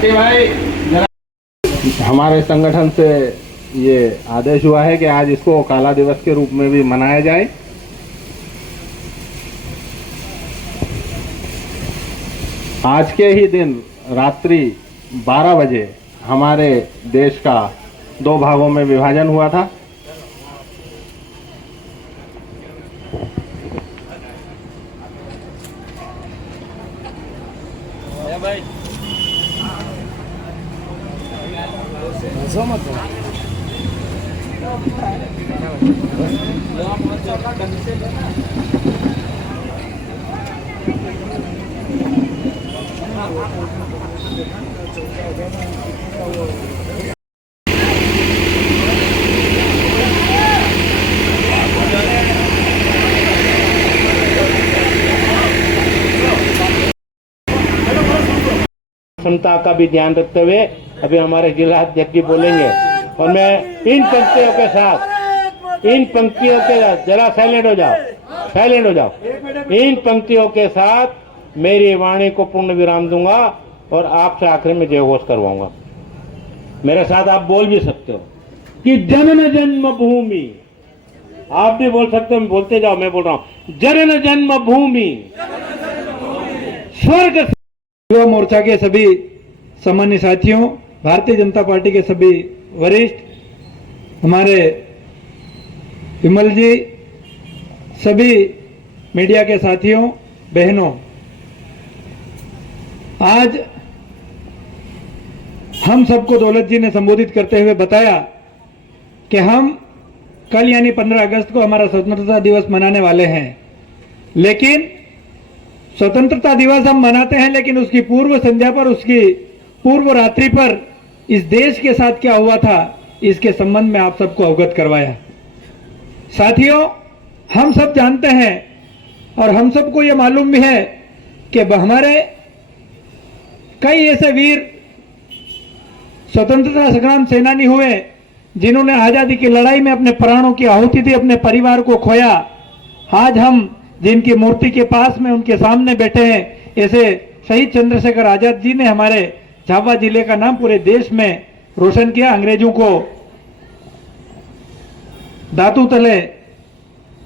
बंटी भाई, हमारे संगठन से ये आदेश हुआ है कि आज इसको काला दिवस के रूप में भी मनाया जाए। आज के ही दिन रात्रि 12 बजे हमारे देश का 2 भागों में विभाजन हुआ था। क्षमता का भी ध्यान रखते हुए अभी हमारे जिला अध्यक्ष जी बोलेंगे और मैं इन पंक्तियों के साथ जरा साइलेंट हो जाओ। इन पंक्तियों के साथ मेरी वाणी को पूर्ण विराम दूंगा और आपसे आखिर में जय घोष करवाऊंगा। मेरे साथ आप बोल भी सकते हो कि जनन जन्मभूमि, आप भी बोल सकते हो, बोलते जाओ, मैं बोल रहा हूं जनन जन्मभूमि स्वर्ग। युवा मोर्चा के सभी सामान्य साथियों, भारतीय जनता पार्टी के सभी वरिष्ठ, हमारे विमल जी, सभी मीडिया के साथियों, बहनों, आज हम सबको दौलत जी ने संबोधित करते हुए बताया कि हम कल यानी 15 अगस्त को हमारा स्वतंत्रता दिवस मनाने वाले हैं। लेकिन स्वतंत्रता दिवस हम मनाते हैं, लेकिन उसकी पूर्व संध्या पर, उसकी पूर्व रात्रि पर इस देश के साथ क्या हुआ था, इसके संबंध में आप सबको अवगत करवाया। साथियों, हम सब जानते हैं और हम सबको यह मालूम भी है कि हमारे कई ऐसे वीर स्वतंत्रता संग्राम सेनानी हुए जिन्होंने आजादी की लड़ाई में अपने प्राणों की आहुति दी, अपने परिवार को खोया। आज हम जिनकी मूर्ति के पास में, उनके सामने बैठे हैं, ऐसे शहीद चंद्रशेखर आजाद जी ने हमारे झाबुआ जिले का नाम पूरे देश में रोशन किया, अंग्रेजों को दांतों तले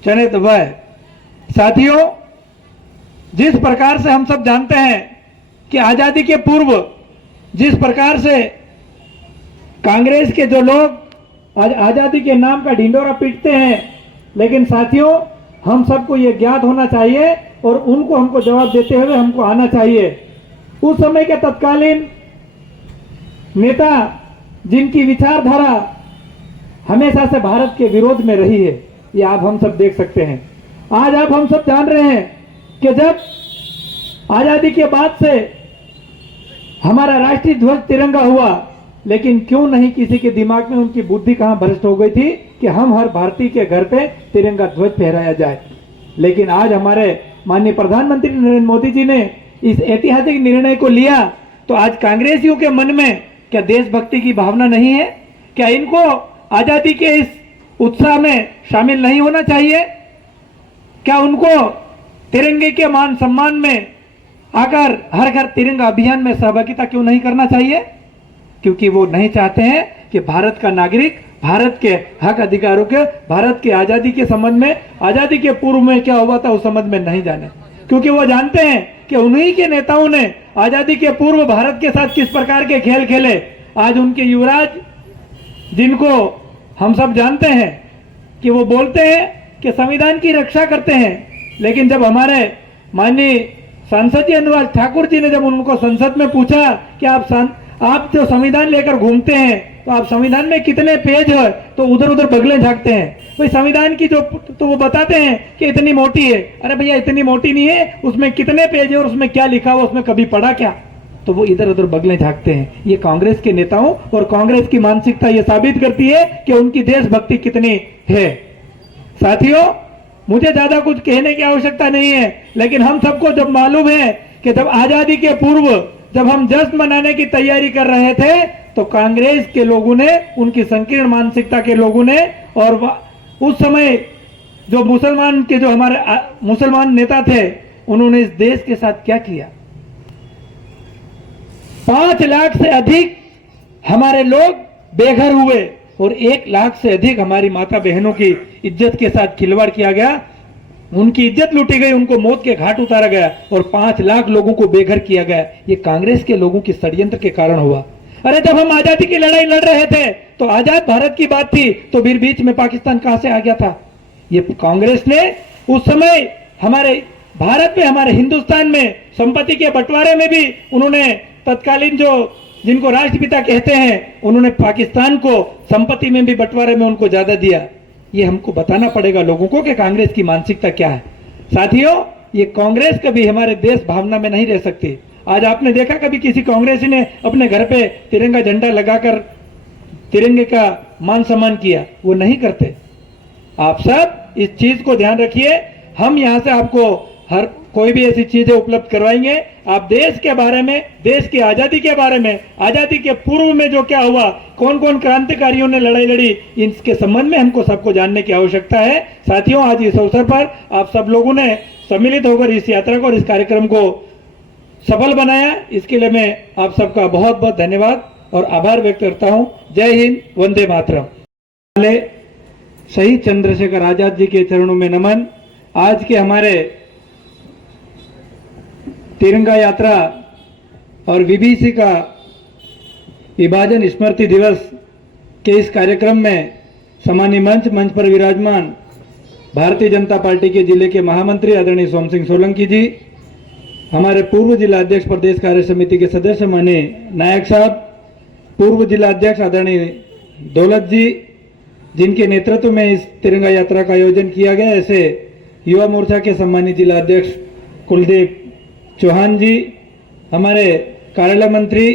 चने दबाए। साथियों, जिस प्रकार से हम सब जानते हैं कि आजादी के पूर्व जिस प्रकार से कांग्रेस के जो लोग आज आजादी के नाम का ढिंडोरा पीटते हैं, लेकिन साथियों, हम सबको ये ज्ञात होना चाहिए और उनको हमको जवाब देते हुए हमको आना चाहिए। उस समय के तत्कालीन नेता जिनकी विचारधारा हमेशा से भारत के विरोध में रही है, ये आप हम सब देख सकते हैं। आज आप हम सब जान रहे हैं कि जब आजादी के बाद से हमारा राष्ट्रीय ध्वज तिरंगा हुआ, लेकिन क्यों नहीं किसी के दिमाग में उनकी बुद्धि कहां भ्रष्ट हो गई थी कि हम हर भारतीय के घर पे तिरंगा ध्वज फहराया जाए। लेकिन आज हमारे माननीय प्रधानमंत्री नरेंद्र मोदी जी ने इस ऐतिहासिक निर्णय को लिया, तो आज कांग्रेसियों के मन में क्या देशभक्ति की भावना नहीं है? क्या इनको आजादी के इस उत्साह में शामिल नहीं होना चाहिए? क्या उनको तिरंगे के मान सम्मान में आकर हर घर तिरंगा अभियान में सहभागिता क्यों नहीं करना चाहिए? क्योंकि वो नहीं चाहते हैं कि भारत का नागरिक भारत के हक अधिकारों के, भारत की आजादी के संबंध में, आजादी के पूर्व में क्या हुआ था उस संबंध में नहीं जाने। क्योंकि वो जानते हैं कि उन्हीं के नेताओं ने आजादी के पूर्व भारत के साथ किस प्रकार के खेल खेले। आज उनके युवराज, जिनको हम सब जानते हैं कि वो बोलते हैं कि संविधान की रक्षा करते हैं, लेकिन जब हमारे माननीय सांसद जी अनुराग ठाकुर जी ने जब उनको संसद में पूछा कि आप जो संविधान लेकर घूमते हैं तो आप संविधान में कितने पेज है, तो उधर उधर बगलें झांकते हैं। भाई संविधान की जो, तो वो बताते हैं कि इतनी मोटी है। अरे भैया, इतनी मोटी नहीं है, उसमें कितने पेज है और उसमें क्या लिखा हुआ, उसमें कभी पढ़ा क्या? तो वो इधर उधर बगलें झांकते हैं। ये कांग्रेस के नेताओं और कांग्रेस की मानसिकता ये साबित करती है कि उनकी देशभक्ति कितनी है। साथियों, मुझे ज्यादा कुछ कहने की आवश्यकता नहीं है, लेकिन हम सबको जब मालूम है कि जब आजादी के पूर्व जब हम जश्न मनाने की तैयारी कर रहे थे, तो कांग्रेस के लोगों ने, उनकी संकीर्ण मानसिकता के लोगों ने, और उस समय जो मुसलमान के जो हमारे मुसलमान नेता थे, उन्होंने इस देश के साथ क्या किया? 5 लाख से अधिक हमारे लोग बेघर हुए और 1 लाख से अधिक हमारी माता बहनों की इज्जत के साथ खिलवाड़ किया गया, उनकी इज्जत लूटी गई, उनको मौत के घाट उतारा गया और 5 लाख लोगों को बेघर किया गया। ये कांग्रेस के लोगों की षड्यंत्र के कारण हुआ। अरे जब हम आजादी की लड़ाई लड़ रहे थे तो आजाद भारत की बात थी, तो फिर बीच में पाकिस्तान कहां से आ गया था? ये कांग्रेस ने उस समय हमारे भारत में, हमारे हिंदुस्तान में संपत्ति के बंटवारे में भी उन्होंने तत्कालीन जो जिनको राष्ट्रपिता कहते हैं, उन्होंने पाकिस्तान को संपत्ति में भी बंटवारे में उनको ज्यादा दिया। ये हमको बताना पड़ेगा लोगों को कि कांग्रेस की मानसिकता क्या है। साथियों, ये कांग्रेस कभी हमारे देश भावना में नहीं रह सकती। आज आपने देखा कभी किसी कांग्रेसी ने अपने घर पे तिरंगा झंडा लगाकर तिरंगे का मान सम्मान किया? वो नहीं करते। आप सब इस चीज को ध्यान रखिए। हम यहां से आपको हर कोई भी ऐसी चीजें उपलब्ध करवाएंगे। आप देश के बारे में, देश की आजादी के बारे में, आजादी के पूर्व में जो क्या हुआ, कौन कौन क्रांतिकारियों ने लड़ाई लड़ी, इसके संबंध में हमको सबको जानने की आवश्यकता है। साथियों, आज इस अवसर पर आप सब लोगों ने सम्मिलित होकर इस यात्रा को और इस कार्यक्रम को सफल बनाया, इसके लिए मैं आप सबका बहुत बहुत धन्यवाद और आभार व्यक्त करता हूं। जय हिंद, वंदे मातरम। शहीद चंद्रशेखर आजाद जी के चरणों में नमन। आज के हमारे तिरंगा यात्रा और विभीषी का विभाजन स्मृति दिवस के इस कार्यक्रम में सम्मानीय मंच पर विराजमान भारतीय जनता पार्टी के जिले के महामंत्री आदरणीय सोम सिंह सोलंकी जी, हमारे पूर्व जिला अध्यक्ष प्रदेश कार्य समिति के सदस्य माननीय नायक साहब, पूर्व जिला अध्यक्ष आदरणीय दौलत जी, जिनके नेतृत्व में इस तिरंगा यात्रा का आयोजन किया गया, ऐसे युवा मोर्चा के सम्मानित जिला अध्यक्ष कुलदीप चौहान जी, हमारे कार्यालय मंत्री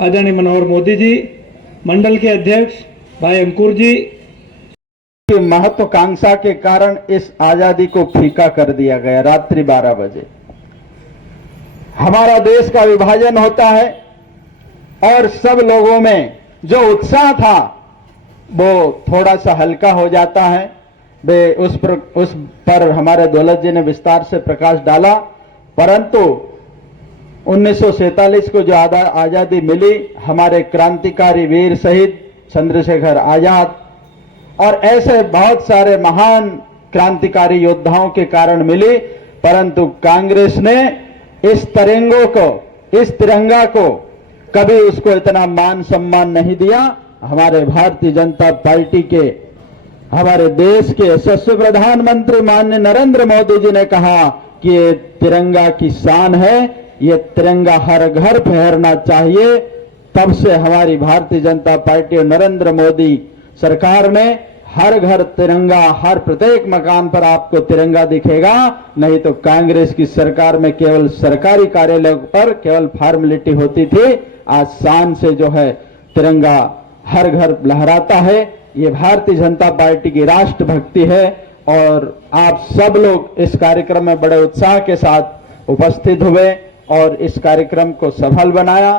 आदरणीय मनोहर मोदी जी, मंडल के अध्यक्ष भाई अंकुर जी। महत्वाकांक्षा के कारण इस आजादी को फीका कर दिया गया। रात्रि 12 बजे हमारा देश का विभाजन होता है और सब लोगों में जो उत्साह था वो थोड़ा सा हल्का हो जाता है। वे उस पर हमारे दौलत जी ने विस्तार से प्रकाश डाला। परंतु 1947 को जो आजादी मिली, हमारे क्रांतिकारी वीर शहीद चंद्रशेखर आजाद और ऐसे बहुत सारे महान क्रांतिकारी योद्धाओं के कारण मिली। परंतु कांग्रेस ने इस तिरंगा को कभी उसको इतना मान सम्मान नहीं दिया। हमारे भारतीय जनता पार्टी के, हमारे देश के यशस्वी प्रधानमंत्री माननीय नरेंद्र मोदी जी ने कहा कि ये तिरंगा की शान है, ये तिरंगा हर घर फहरना चाहिए। तब से हमारी भारतीय जनता पार्टी और नरेंद्र मोदी सरकार ने हर घर तिरंगा, हर प्रत्येक मकान पर आपको तिरंगा दिखेगा। नहीं तो कांग्रेस की सरकार में केवल सरकारी कार्यालयों पर केवल फॉर्मेलिटी होती थी। आज शान से जो है तिरंगा हर घर लहराता है। ये भारतीय जनता पार्टी की राष्ट्रभक्ति है और आप सब लोग इस कार्यक्रम में बड़े उत्साह के साथ उपस्थित हुए और इस कार्यक्रम को सफल बनाया।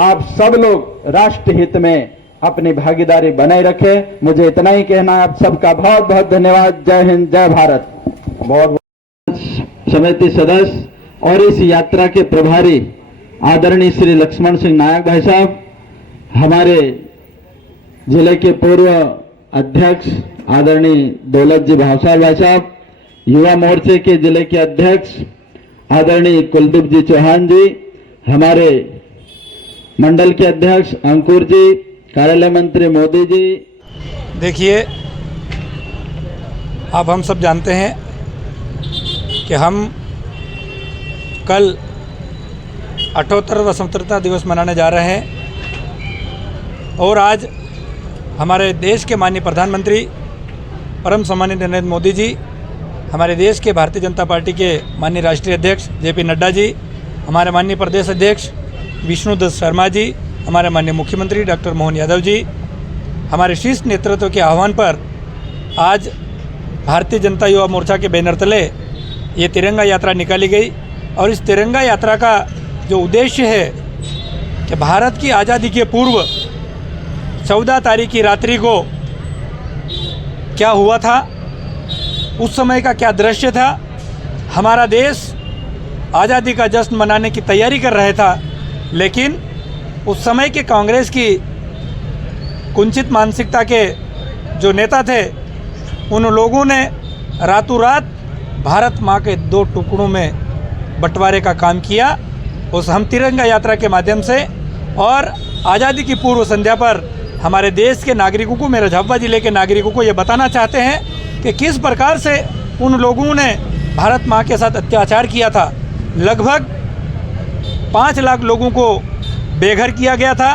आप सब लोग राष्ट्र हित में अपनी भागीदारी बनाए रखें। मुझे इतना ही कहना है। आप सबका बहुत बहुत धन्यवाद। जय हिंद, जय भारत। बहुत समिति सदस्य और इस यात्रा के प्रभारी आदरणीय श्री लक्ष्मण सिंह नायक भाई साहब, हमारे जिले के पूर्व अध्यक्ष आदरणीय दौलत जी भावसार भाई साहब, युवा मोर्चे के जिले के अध्यक्ष आदरणीय कुलदीप जी चौहान जी, हमारे मंडल के अध्यक्ष अंकुर जी, कार्यालय मंत्री मोदी जी। देखिए, अब हम सब जानते हैं कि हम कल 78वां स्वतंत्रता दिवस मनाने जा रहे हैं और आज हमारे देश के माननीय प्रधानमंत्री परम सम्मानित नरेंद्र मोदी जी, हमारे देश के भारतीय जनता पार्टी के माननीय राष्ट्रीय अध्यक्ष जेपी नड्डा जी, हमारे माननीय प्रदेश अध्यक्ष विष्णुदत्त शर्मा जी, हमारे माननीय मुख्यमंत्री डॉक्टर मोहन यादव जी, हमारे शीर्ष नेतृत्व के आह्वान पर आज भारतीय जनता युवा मोर्चा के बैनर तले ये तिरंगा यात्रा निकाली गई। और इस तिरंगा यात्रा का जो उद्देश्य है कि भारत की आज़ादी के पूर्व 14 तारीख की रात्रि को क्या हुआ था, उस समय का क्या दृश्य था, हमारा देश आज़ादी का जश्न मनाने की तैयारी कर रहा था, लेकिन उस समय के कांग्रेस की कुंचित मानसिकता के जो नेता थे, उन लोगों ने रातों रात भारत माँ के 2 टुकड़ों में बंटवारे का काम किया उस हम तिरंगा यात्रा के माध्यम से। और आज़ादी की पूर्व संध्या पर हमारे देश के नागरिकों को, मेरे झाबुआ ज़िले के नागरिकों को ये बताना चाहते हैं कि किस प्रकार से उन लोगों ने भारत माँ के साथ अत्याचार किया था। लगभग 5 लाख लोगों को बेघर किया गया था।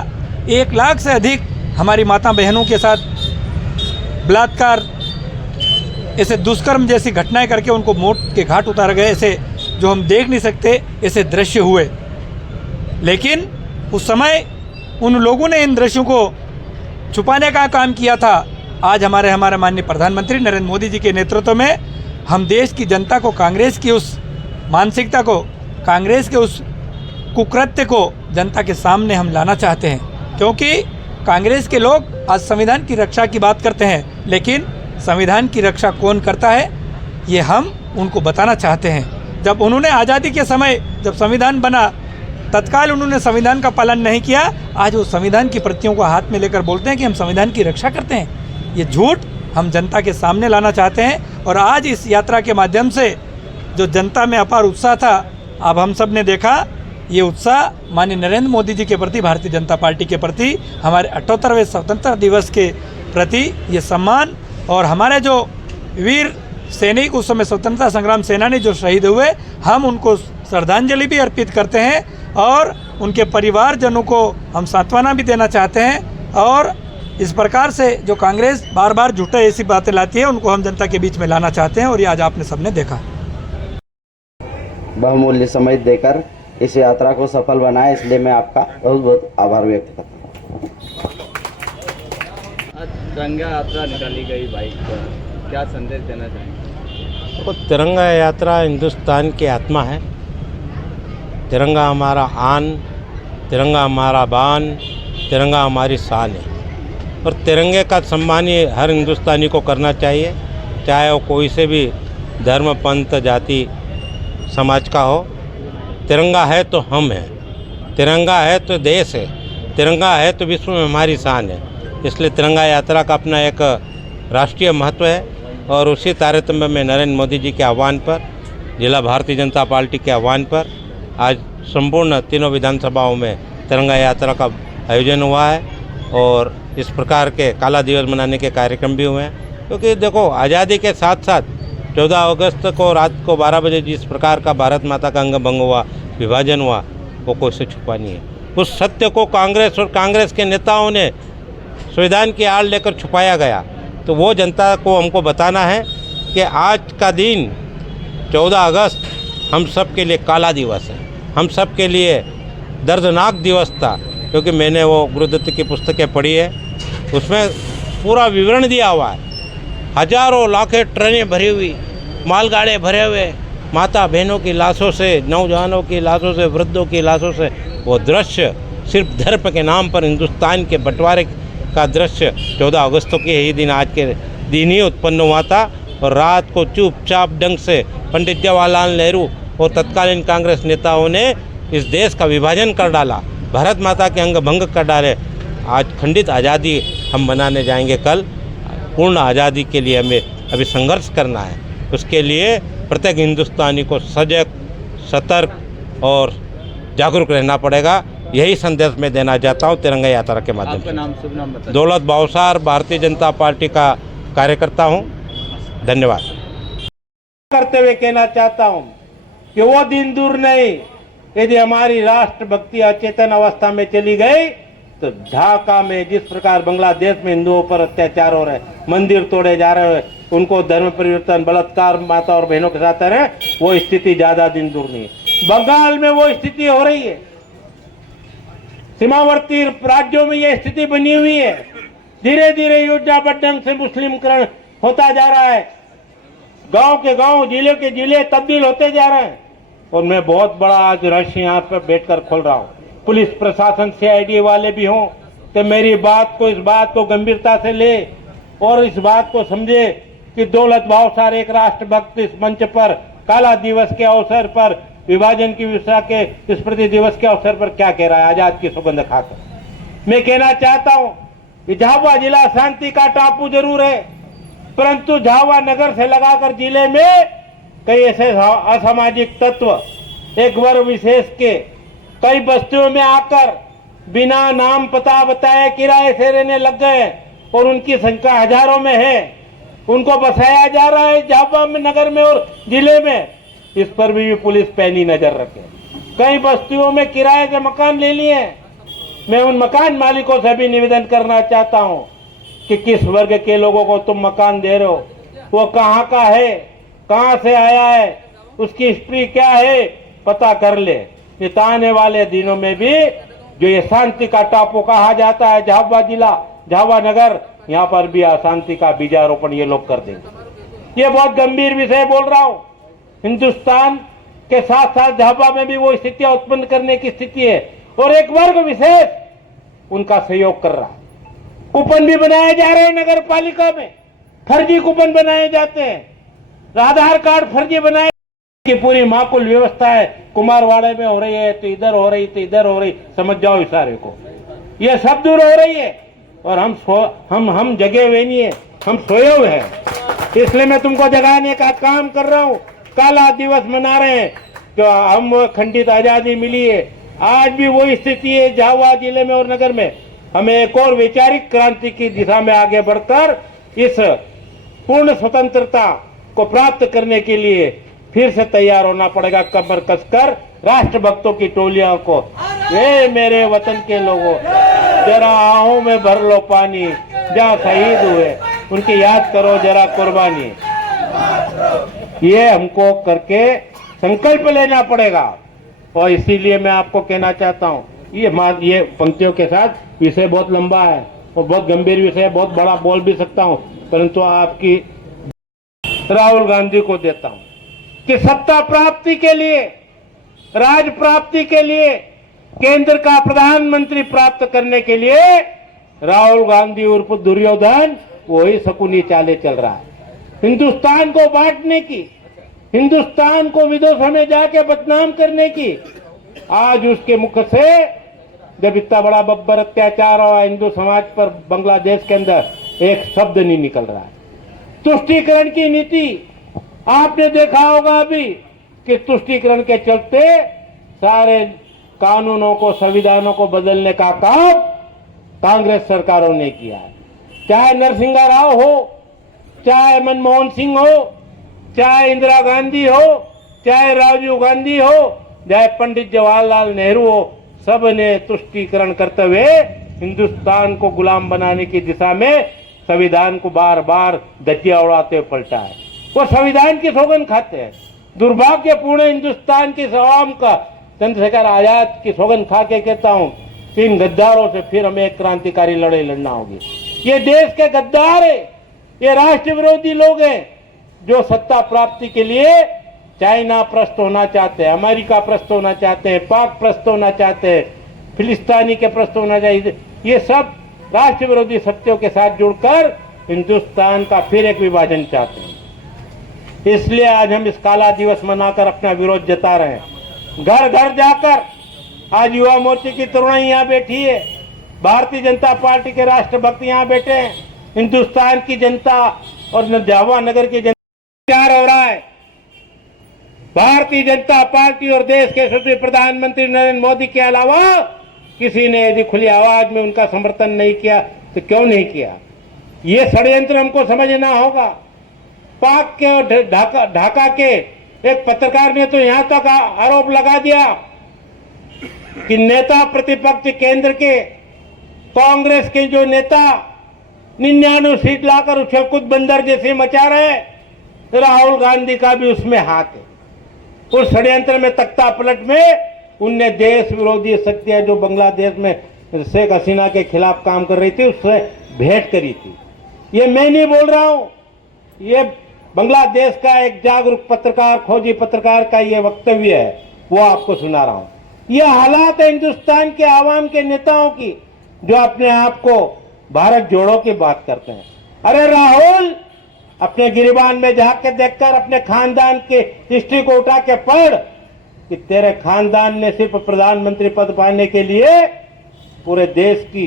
1 लाख से अधिक हमारी माता बहनों के साथ बलात्कार, ऐसे दुष्कर्म जैसी घटनाएं करके उनको मौत के घाट उतार गए। ऐसे जो हम देख नहीं सकते ऐसे दृश्य हुए। लेकिन उस समय उन लोगों ने इन दृश्यों को छुपाने का काम किया था। आज हमारे माननीय प्रधानमंत्री नरेंद्र मोदी जी के नेतृत्व में हम देश की जनता को, कांग्रेस की उस मानसिकता को, कांग्रेस के उस कुकृत्य को जनता के सामने हम लाना चाहते हैं। क्योंकि कांग्रेस के लोग आज संविधान की रक्षा की बात करते हैं, लेकिन संविधान की रक्षा कौन करता है ये हम उनको बताना चाहते हैं। जब उन्होंने आज़ादी के समय जब संविधान बना, तत्काल उन्होंने संविधान का पालन नहीं किया। आज वो संविधान की प्रतियों को हाथ में लेकर बोलते हैं कि हम संविधान की रक्षा करते हैं। ये झूठ हम जनता के सामने लाना चाहते हैं। और आज इस यात्रा के माध्यम से जो जनता में अपार उत्साह था, अब हम सब ने देखा ये उत्साह माननीय नरेंद्र मोदी जी के प्रति, भारतीय जनता पार्टी के प्रति, हमारे 78वें स्वतंत्रता दिवस के प्रति ये सम्मान, और हमारे जो वीर सैनिक उस समय स्वतंत्रता संग्राम सेनानी जो शहीद हुए, हम उनको श्रद्धांजलि भी अर्पित करते हैं और उनके परिवारजनों को हम सांत्वना भी देना चाहते हैं। और इस प्रकार से जो कांग्रेस बार बार झूठे ऐसी बातें लाती है, उनको हम जनता के बीच में लाना चाहते हैं। और ये आज आपने सबने देखा। बहुमूल्य समय देकर इस यात्रा को सफल बनाया, इसलिए मैं आपका बहुत बहुत आभार व्यक्त करता हूँ। आज तिरंगा यात्रा निकाली गई बाइक पर, क्या संदेश देना चाहेंगे? तो तिरंगा यात्रा हिंदुस्तान की आत्मा है। तिरंगा हमारा आन, तिरंगा हमारा बान, तिरंगा हमारी शान है। और तिरंगे का सम्मान ही हर हिंदुस्तानी को करना चाहिए, चाहे वो कोई से भी धर्म, पंथ, जाति, समाज का हो। तिरंगा है तो हम हैं, तिरंगा है तो देश है, तिरंगा है तो विश्व में हमारी शान है। इसलिए तिरंगा यात्रा का अपना एक राष्ट्रीय महत्व है। और उसी तारतम्य में नरेंद्र मोदी जी के आह्वान पर, जिला भारतीय जनता पार्टी के आह्वान पर आज संपूर्ण तीनों विधानसभाओं में तिरंगा यात्रा का आयोजन हुआ है। और इस प्रकार के काला दिवस मनाने के कार्यक्रम भी हुए हैं। क्योंकि देखो, आज़ादी के साथ साथ 14 अगस्त को रात को 12 बजे जिस प्रकार का भारत माता का अंग भंग हुआ, विभाजन हुआ, वो कोई से छुपा नहीं है। उस सत्य को कांग्रेस और कांग्रेस के नेताओं ने संविधान की आड़ लेकर छुपाया गया। तो वो जनता को हमको बताना है कि आज का दिन 14 अगस्त हम सब के लिए काला दिवस है, हम सब के लिए दर्दनाक दिवस था। क्योंकि मैंने वो गुरुदत्त की पुस्तकें पढ़ी है, उसमें पूरा विवरण दिया हुआ है। हजारों लाखें ट्रेनें भरी हुई, मालगाड़े भरे हुए, माता बहनों की लाशों से, नौजवानों की लाशों से, वृद्धों की लाशों से, वो दृश्य सिर्फ धर्म के नाम पर हिंदुस्तान के बंटवारे का दृश्य 14 अगस्त के ही दिन, आज के दिन ही उत्पन्न हुआ था। और रात को चुपचाप ढंग से पंडित जवाहरलाल नेहरू और तत्कालीन कांग्रेस नेताओं ने इस देश का विभाजन कर डाला, भारत माता के अंग भंग कर डाले। आज खंडित आज़ादी हम मनाने जाएंगे। कल पूर्ण आज़ादी के लिए हमें अभी संघर्ष करना है। उसके लिए प्रत्येक हिंदुस्तानी को सजग, सतर्क और जागरूक रहना पड़ेगा। यही संदेश मैं देना चाहता हूँ तिरंगा यात्रा के माध्यम से। आपका नाम, शुभ नाम बताइए। दौलत भावसार, भारतीय जनता पार्टी का कार्यकर्ता हूँ। धन्यवाद। करते हुए कहना चाहता हूँ कि वो दिन दूर नहीं, यदि हमारी राष्ट्रभक्ति अचेतन अवस्था में चली गई तो ढाका में जिस प्रकार बांग्लादेश में हिंदुओं पर अत्याचार हो रहे, मंदिर तोड़े जा रहे हैं, उनको धर्म परिवर्तन, बलात्कार माता और बहनों के साथ रहे, वो स्थिति ज्यादा दिन दूर नहीं है। बंगाल में वो स्थिति हो रही है, सीमावर्ती राज्यों में ये स्थिति बनी हुई है। धीरे धीरे योजनाबद्ध ढंग से मुस्लिमकरण होता जा रहा है, गांव के गांव, जिले के जिले तब्दील होते जा रहे हैं। और मैं बहुत बड़ा आज रहस्य यहाँ पर बैठकर खोल रहा हूँ। पुलिस प्रशासन, CID वाले भी हों तो मेरी बात को, इस बात को गंभीरता से ले और इस बात को समझे कि दौलत भावसार एक राष्ट्रभक्त इस मंच पर काला दिवस के अवसर पर विभाजन की विवशता के स्मृति दिवस के अवसर पर क्या कह रहा है आजाद की सौगंध खाकर। मैं कहना चाहता हूं कि झाबुआ जिला शांति का टापू जरूर है, परंतु झाबुआ नगर से लगाकर जिले में कई ऐसे असामाजिक तत्व एक वर्ग विशेष के कई बस्तियों में आकर बिना नाम पता बताए किराए से रहने लग गए और उनकी संख्या हजारों में है। उनको बसाया जा रहा है झाबुआ में नगर में और जिले में, इस पर भी पुलिस पैनी नजर रखे। कई बस्तियों में किराए के मकान ले लिए। मैं उन मकान मालिकों से भी निवेदन करना चाहता हूं कि किस वर्ग के लोगों को तुम मकान दे रहे हो, वो कहां का है, कहां से आया है, उसकी हिस्ट्री क्या है, पता कर ले। ये आने वाले दिनों में भी जो ये शांति का टापू कहा जाता है झाबुआ जिला, झाबुआ नगर, यहाँ पर भी अशांति का बीजारोपण ये लोग कर देंगे। ये बहुत गंभीर विषय बोल रहा हूं। हिंदुस्तान के साथ साथ झाबुआ में भी वो स्थितियां उत्पन्न करने की स्थिति है और एक वर्ग विशेष उनका सहयोग कर रहा है। कूपन भी बनाए जा रहे हैं नगर पालिका में, फर्जी कूपन बनाए जाते हैं, आधार कार्ड फर्जी बनाए की पूरी माकूल व्यवस्था है। कुमारवाड़े में हो रही है तो इधर हो रही तो इधर हो रही, समझ जाओ इशारे को। ये सब दूर हो रही है और हम जगे हुए नहीं है, हम सोए हुए हैं। इसलिए मैं तुमको जगाने का काम कर रहा हूँ। काला दिवस मना रहे हैं तो हम खंडित आजादी मिली है, आज भी वही स्थिति है झाबुआ जिले में और नगर में। हमें एक और वैचारिक क्रांति की दिशा में आगे बढ़कर इस पूर्ण स्वतंत्रता को प्राप्त करने के लिए फिर से तैयार होना पड़ेगा, कमर कसकर राष्ट्रभक्तों की टोलियों को। ये मेरे वतन के लोगों, जरा आहों में भर लो पानी, जहाँ शहीद हुए उनकी याद करो जरा कुर्बानी। ये हमको करके संकल्प लेना पड़ेगा और इसीलिए मैं आपको कहना चाहता हूँ, ये पंक्तियों के साथ विषय बहुत लंबा है और बहुत गंभीर विषय है, बहुत बड़ा बोल भी सकता हूँ, परंतु आपकी राहुल गांधी को देता हूँ कि सत्ता प्राप्ति के लिए, राज प्राप्ति के लिए, केंद्र का प्रधानमंत्री प्राप्त करने के लिए राहुल गांधी उर्फ दुर्योधन वही शकुनी चाले चल रहा है। हिंदुस्तान को बांटने की, हिंदुस्तान को विदेशों में जाके बदनाम करने की। आज उसके मुख से जब इतना बड़ा बब्बर अत्याचार हुआ हिंदू समाज पर बांग्लादेश के अंदर, एक शब्द नहीं निकल रहा है। तुष्टीकरण की नीति आपने देखा होगा अभी कि तुष्टीकरण के चलते सारे कानूनों को, संविधानों को बदलने का काम कांग्रेस सरकारों ने किया है। चाहे नरसिंह राव हो, चाहे मनमोहन सिंह हो, चाहे इंदिरा गांधी हो, चाहे राजीव गांधी हो, चाहे पंडित जवाहरलाल नेहरू हो, सब ने तुष्टीकरण करते हुए हिंदुस्तान को गुलाम बनाने की दिशा में संविधान को बार बार धज्जियां उड़ाते हुए पलटा है। वो संविधान की सौगंध खाते हैं। दुर्भाग्यपूर्ण हिंदुस्तान की आवाम का चंद्रशेखर आजाद की सौगंध खा के कहता हूं, इन गद्दारों से फिर हमें एक क्रांतिकारी लड़ाई लड़ना होगी। ये देश के गद्दार है, ये राष्ट्र विरोधी लोग हैं जो सत्ता प्राप्ति के लिए चाइना प्रस्त होना चाहते हैं, अमेरिका प्रस्त होना चाहते हैं, पाक प्रस्त होना चाहते हैं, फिलिस्तीनी के प्रस्त होना चाहिए। ये सब राष्ट्र विरोधी शक्तियों के साथ जुड़कर हिंदुस्तान का फिर एक विभाजन चाहते हैं। इसलिए आज हम इस काला दिवस मनाकर अपना विरोध जता रहे हैं। घर घर जाकर आज युवा मोर्चे की तरुणाई यहाँ बैठी है, भारतीय जनता पार्टी के राष्ट्रभक्त यहाँ बैठे हैं, हिंदुस्तान की जनता और झाबुआ नगर की जनता प्यार हो रहा है। भारतीय जनता पार्टी और देश के यशस्वी प्रधानमंत्री नरेंद्र मोदी के अलावा किसी ने यदि खुली आवाज में उनका समर्थन नहीं किया तो क्यों नहीं किया? ये षड्यंत्र हमको समझना होगा। पाक के और ढाका के एक पत्रकार ने तो यहां तक आरोप लगा दिया कि नेता प्रतिपक्ष केंद्र के कांग्रेस के जो नेता 99 सीट लाकर उछलकूद बंदर जैसे मचा रहे, राहुल गांधी का भी उसमें हाथ है। उस षड्यंत्र में तख्ता पलट में उनने देश विरोधी शक्तियां जो बांग्लादेश में शेख हसीना के खिलाफ काम कर रही थी उससे भेंट करी थी। ये मैं नहीं बोल रहा हूं, ये बांग्लादेश का एक जागरूक पत्रकार, खोजी पत्रकार का ये वक्तव्य है, वो आपको सुना रहा हूं। ये हालात है हिंदुस्तान के आवाम के नेताओं की जो अपने आप को भारत जोड़ो की बात करते हैं। अरे राहुल, अपने गिरिबान में झांक के देखकर अपने खानदान के हिस्ट्री को उठा के पढ़। कि तेरे खानदान ने सिर्फ प्रधानमंत्री पद पाने के लिए पूरे देश की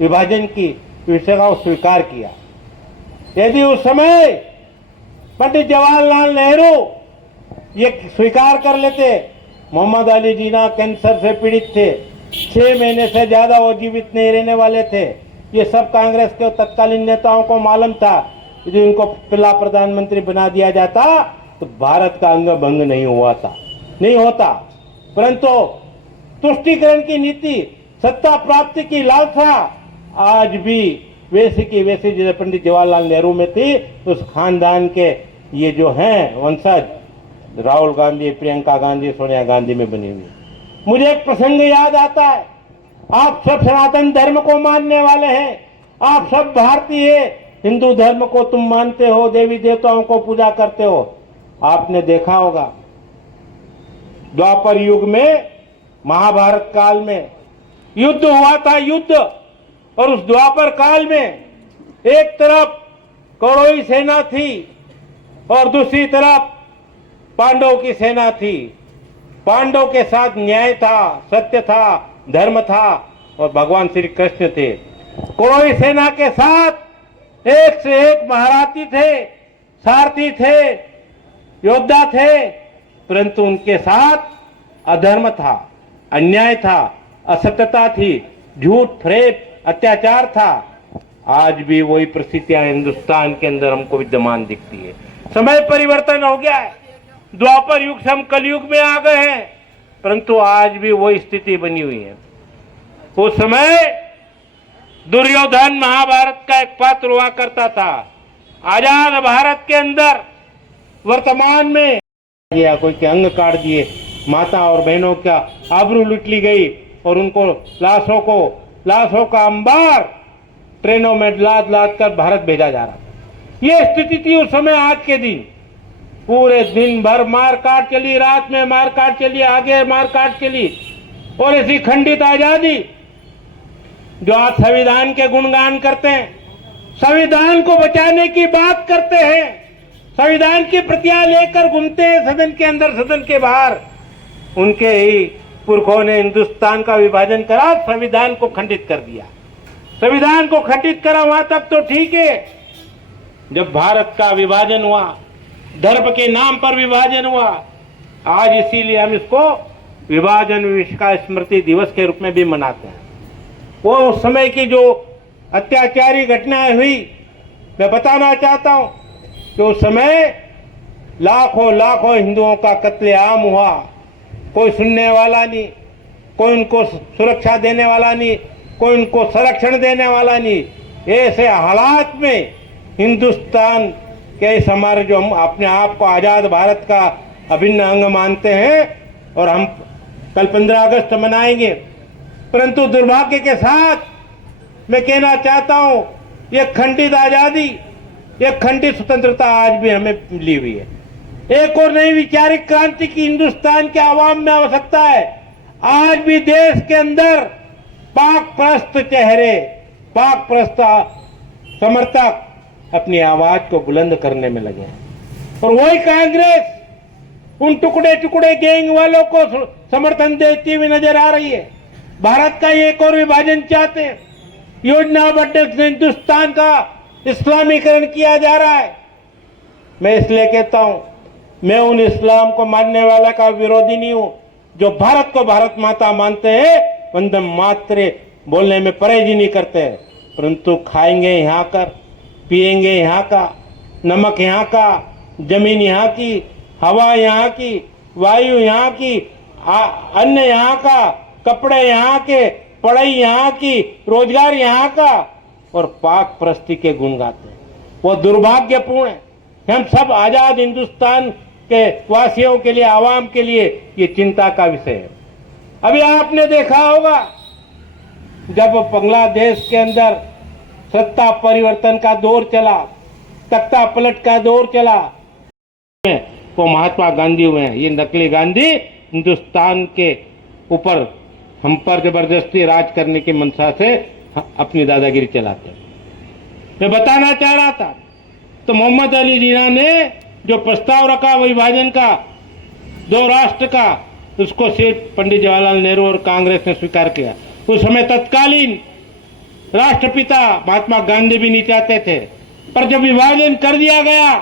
विभाजन की विषय को स्वीकार किया। यदि उस समय पंडित जवाहरलाल नेहरू ये स्वीकार कर लेते, मोहम्मद अली जिन्ना कैंसर से पीड़ित थे, 6 महीने से ज्यादा वो जीवित नहीं रहने वाले थे, ये सब कांग्रेस के तत्कालीन नेताओं को मालूम था। यदि उनको पहला प्रधानमंत्री बना दिया जाता तो भारत का अंग भंग नहीं होता। परंतु तुष्टीकरण की नीति, सत्ता प्राप्ति की लालसा आज भी वैसी की वैसी जैसे पंडित जवाहरलाल नेहरू में थी, उस खानदान के ये जो हैं वंशज राहुल गांधी, प्रियंका गांधी, सोनिया गांधी में बनी हुई। मुझे एक प्रसंग याद आता है। आप सब सनातन धर्म को मानने वाले हैं, आप सब भारतीय हिंदू धर्म को तुम मानते हो, देवी देवताओं को पूजा करते हो। आपने देखा होगा द्वापर युग में, महाभारत काल में युद्ध हुआ था, युद्ध। और उस द्वापर काल में एक तरफ कौरवी सेना थी और दूसरी तरफ पांडव की सेना थी। पांडव के साथ न्याय था, सत्य था, धर्म था और भगवान श्री कृष्ण थे। कौरवी सेना के साथ एक से एक महारथी थे, सारथी थे, योद्धा थे, परंतु उनके साथ अधर्म था, अन्याय था, असत्यता थी, झूठ, फरेब, अत्याचार था। आज भी वही परिस्थितियां हिंदुस्तान के अंदर हमको विद्यमान दिखती है। समय परिवर्तन हो गया है, द्वापर युग से हम कलयुग में आ गए हैं, परंतु आज भी वही स्थिति बनी हुई है। उस समय दुर्योधन महाभारत का एक पात्र हुआ करता था। आजाद भारत के अंदर वर्तमान में या कोई के अंग काट दिए, माता और बहनों का आबरू लूट ली गई और उनको लाशों का अंबार ट्रेनों में लाद कर भारत भेजा जा रहा था। ये स्थिति थी उस समय। आज के दिन पूरे दिन भर मार काट चली, रात में मार काट चली, आगे मार काट चली और ऐसी खंडित आजादी जो आज संविधान के गुणगान करते हैं, संविधान को बचाने की बात करते हैं, संविधान की प्रतियां लेकर घूमते हैं सदन के अंदर, सदन के बाहर। उनके ही पुरखों ने हिंदुस्तान का विभाजन करा, संविधान को खंडित कर दिया। संविधान को खंडित करा वहां तक तो ठीक है। जब भारत का विभाजन हुआ, धर्म के नाम पर विभाजन हुआ, आज इसीलिए हम इसको विभाजन विश्व का स्मृति दिवस के रूप में भी मनाते हैं। वो उस समय की जो अत्याचारी घटनाएं हुई, मैं बताना चाहता हूं कि उस समय लाखों हिंदुओं का कत्लेआम हुआ। कोई सुनने वाला नहीं, कोई उनको सुरक्षा देने वाला नहीं, कोई उनको संरक्षण देने वाला नहीं। ऐसे हालात में हिंदुस्तान के इस हमारे जो हम अपने आप को आजाद भारत का अभिन्न अंग मानते हैं और हम कल 15 अगस्त मनाएंगे, परंतु दुर्भाग्य के साथ मैं कहना चाहता हूं, ये खंडित आजादी, ये खंडित स्वतंत्रता आज भी हमें मिली हुई है। एक और नई वैचारिक क्रांति की हिंदुस्तान के आवाम में आवश्यकता है। आज भी देश के अंदर पाक प्रस्त चेहरे, पाक प्रस्त समर्थक अपनी आवाज को बुलंद करने में लगे हैं और वही कांग्रेस उन टुकड़े टुकड़े गैंग वालों को समर्थन देती हुई नजर आ रही है। भारत का एक और विभाजन चाहते हैं, योजनाबद्ध हिंदुस्तान का इस्लामीकरण किया जा रहा है। मैं इसलिए कहता हूं, मैं उन इस्लाम को मानने वाला का विरोधी नहीं हूं जो भारत को भारत माता मानते हैं, वंदे मातरे बोलने में परहेज नहीं करते हैं, परंतु खाएंगे यहाँ कर, पिएंगे यहाँ का, नमक यहाँ का, जमीन यहाँ की, हवा यहाँ की, वायु यहाँ की, अन्न यहाँ का, कपड़े यहाँ के, पढ़ाई यहाँ की, रोजगार यहाँ का और पाक प्रस्ती के गुण गाते हैं। वो दुर्भाग्यपूर्ण है। हम सब आजाद हिंदुस्तान के वासियों के लिए, आवाम के लिए ये चिंता का विषय है। अभी आपने देखा होगा जब बांग्लादेश के अंदर सत्ता परिवर्तन का दौर चला, तख्ता पलट का दौर चला, वो महात्मा गांधी हुए हैं। ये नकली गांधी हिंदुस्तान के ऊपर हम पर जबरदस्ती राज करने की मंशा से अपनी दादागिरी चलाते हैं। मैं बताना चाह रहा था, तो मोहम्मद अली जिन्ना ने जो प्रस्ताव रखा विभाजन का, 2 राष्ट्र का, उसको सिर्फ पंडित जवाहरलाल नेहरू और कांग्रेस ने स्वीकार किया। उस समय तत्कालीन राष्ट्रपिता महात्मा गांधी भी नहीं चाहते थे, पर जब विभाजन कर दिया गया,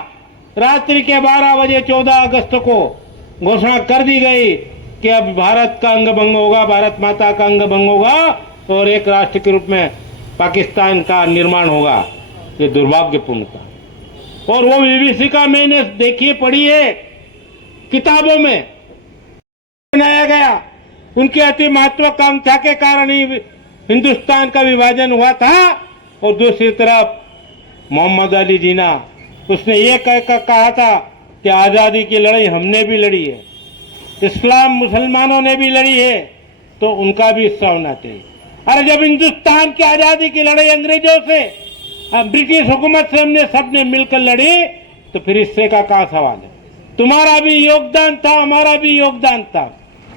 रात्रि के 12 बजे 14 अगस्त को घोषणा कर दी गई कि अब भारत का अंग भंग होगा, भारत माता का अंग भंग होगा और एक राष्ट्र के रूप में पाकिस्तान का निर्माण होगा। ये दुर्भाग्यपूर्ण था। और वो विभीषिका मैंने देखी पढ़ी है, किताबों में बनाया गया। उनकी अति महत्वाकांक्षा के कारण ही हिंदुस्तान का विभाजन हुआ था। और दूसरी तरफ मोहम्मद अली जिन्ना, उसने ये कहा था कि आज़ादी की लड़ाई हमने भी लड़ी है, इस्लाम मुसलमानों ने भी लड़ी है, तो उनका भी हिस्सा होना चाहिए। अरे जब हिंदुस्तान की आज़ादी की लड़ाई अंग्रेजों से, ब्रिटिश हुकूमत से हमने सबने मिलकर लड़ी, तो फिर हिस्से का क्या सवाल है? तुम्हारा भी योगदान था, हमारा भी योगदान था,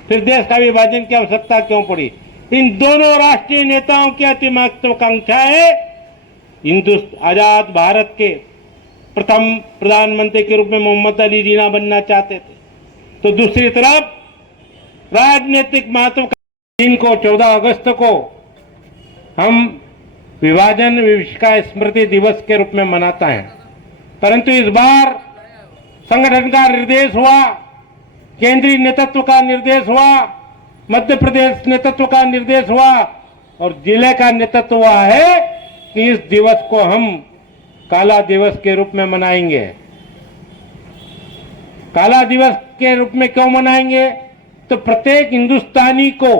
फिर देश का विभाजन की आवश्यकता क्यों पड़ी? इन दोनों राष्ट्रीय नेताओं की अति महत्वाकांक्षा है आजाद भारत के प्रथम प्रधानमंत्री के रूप में मोहम्मद अली जिन्ना बनना चाहते थे। तो दूसरी तरफ राजनीतिक महत्वाकांक्षा, जिनको 14 अगस्त को हम विभाजन विभीषिका स्मृति दिवस के रूप में मनाता है, परंतु इस बार संगठन का निर्देश हुआ, केंद्रीय नेतृत्व का निर्देश हुआ, मध्य प्रदेश नेतृत्व का निर्देश हुआ और जिले का नेतृत्व हुआ है कि इस दिवस को हम काला दिवस के रूप में मनाएंगे। काला दिवस के रूप में क्यों मनाएंगे? तो प्रत्येक हिंदुस्तानी को,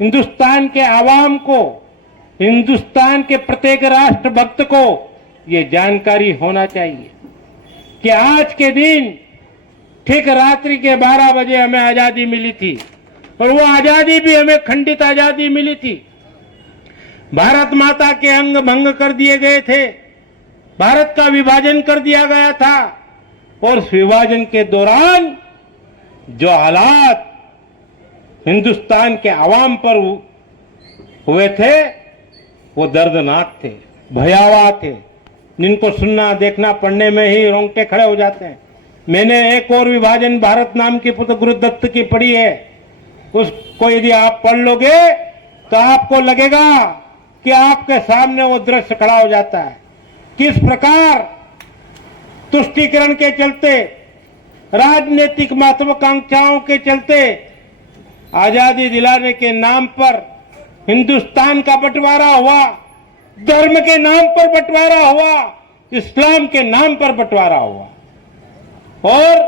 हिंदुस्तान के आवाम को, हिंदुस्तान के प्रत्येक राष्ट्रभक्त को ये जानकारी होना चाहिए कि आज के दिन ठीक रात्रि के 12 बजे हमें आजादी मिली थी और वो आजादी भी हमें खंडित आजादी मिली थी। भारत माता के अंग भंग कर दिए गए थे, भारत का विभाजन कर दिया गया था और उस विभाजन के दौरान जो हालात हिंदुस्तान के आवाम पर हुए थे वो दर्दनाक थे, भयावह थे, जिनको सुनना देखना पढ़ने में ही रोंगटे खड़े हो जाते हैं। मैंने एक और विभाजन भारत नाम की पुस्तक गुरुदत्त की पढ़ी है, उसको यदि आप पढ़ लोगे तो आपको लगेगा कि आपके सामने वो दृश्य खड़ा हो जाता है। किस प्रकार तुष्टीकरण के चलते, राजनीतिक महत्वाकांक्षाओं के चलते आजादी दिलाने के नाम पर हिंदुस्तान का बंटवारा हुआ, धर्म के नाम पर बंटवारा हुआ, इस्लाम के नाम पर बंटवारा हुआ। और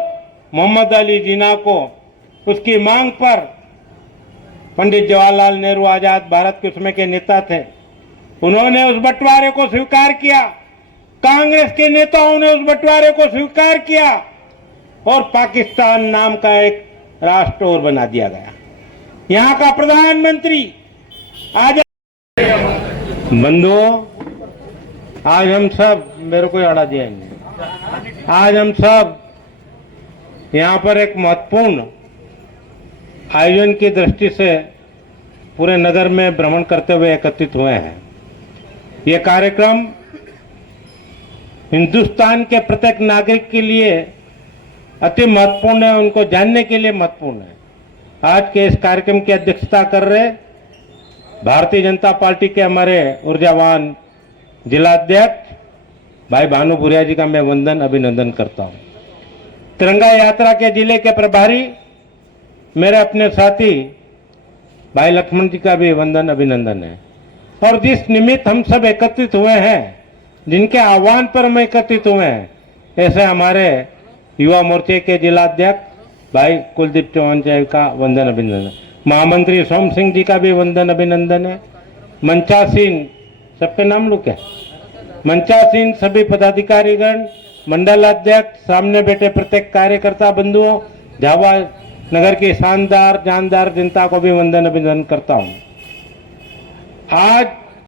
मोहम्मद अली जिन्ना को उसकी मांग पर पंडित जवाहरलाल नेहरू आजाद भारत के उसमें के नेता थे, उन्होंने उस बंटवारे को स्वीकार किया। कांग्रेस के नेताओं ने उस बंटवारे को स्वीकार किया और पाकिस्तान नाम का एक राष्ट्र और बना दिया गया। यहाँ का प्रधानमंत्री आज बंधुओं, आज हम सब, मेरे को अड़ा दिया नहीं, आज हम सब यहाँ पर एक महत्वपूर्ण आयोजन की दृष्टि से पूरे नगर में भ्रमण करते हुए एकत्रित हुए हैं। ये कार्यक्रम हिंदुस्तान के प्रत्येक नागरिक के लिए अति महत्वपूर्ण है, उनको जानने के लिए महत्वपूर्ण है। आज के इस कार्यक्रम की अध्यक्षता कर रहे भारतीय जनता पार्टी के हमारे ऊर्जावान जिलाध्यक्ष भाई भानु भूरिया जी का मैं वंदन अभिनंदन करता हूं। तिरंगा यात्रा के जिले के प्रभारी मेरे अपने साथी भाई लक्ष्मण जी का भी वंदन अभिनंदन है। और जिस निमित्त हम सब एकत्रित हुए हैं, जिनके आह्वान पर हम एकत्रित हुए हैं, ऐसे हमारे युवा मोर्चे के जिलाध्यक्ष भाई कुलदीप चौहान जी का वंदन अभिनंदन, महामंत्री सोम सिंह जी का भी वंदन अभिनंदन है, मंचासीन, सबके नाम लो क्या, मंचासीन सभी पदाधिकारीगण, मंडलाध्यक्ष, सामने बैठे प्रत्येक कार्यकर्ता बंधुओं, झाबुआ नगर की शानदार जानदार जनता को भी वंदन अभिनंदन करता हूं। आज